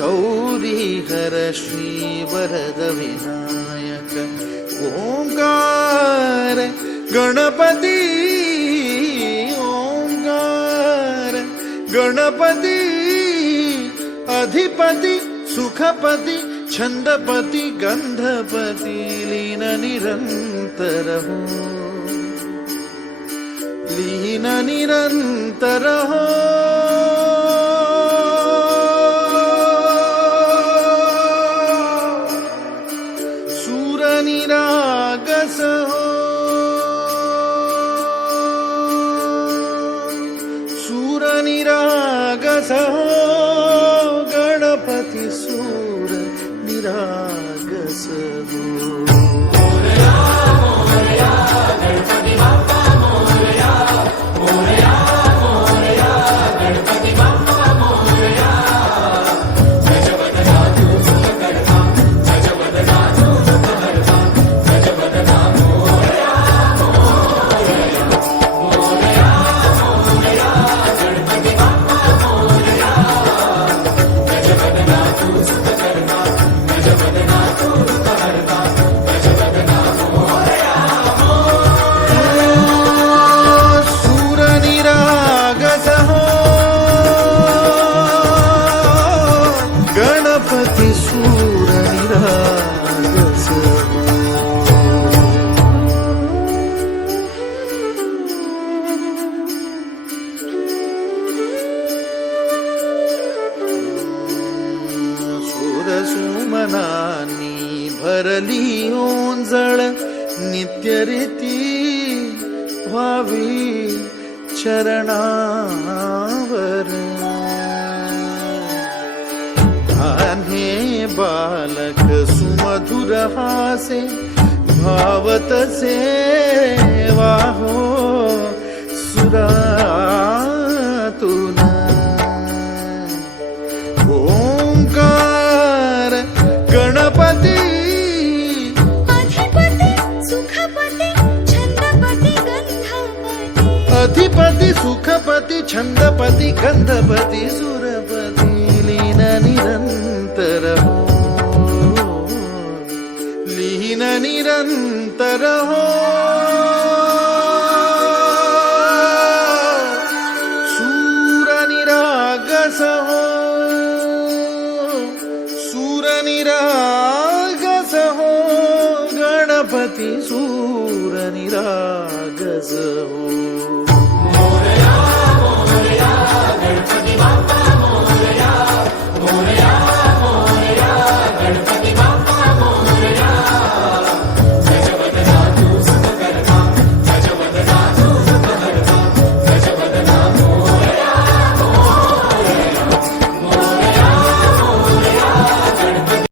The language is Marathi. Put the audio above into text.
गौरी हर श्री वरद विनायक ओंकार गणपती ओंकार गणपती अधिपती सुखपती छंदपती गंधपती लीन निरंतर हो लीन निरंतर हो सूर निरागस हो सूर निरागस हो गणपती सूर निरागस हो सुमनानी भरली ओंजळ नित्य रीती व्हावी चरणावर धान्हे बालक सुमधुर हासे भावतसे वाहो सुरातून ओंकार गणपती अधिपती सुखपती छंदपती गंधपती अधिपती सुखपती छंदपती गंधपती सुरपती लीन निरंतर हो लीन निरंतर हो सूर निरागस हो सूर निरागस हो गणपती सूर निरागस हो मोरया मोरया गणपती बाप्पा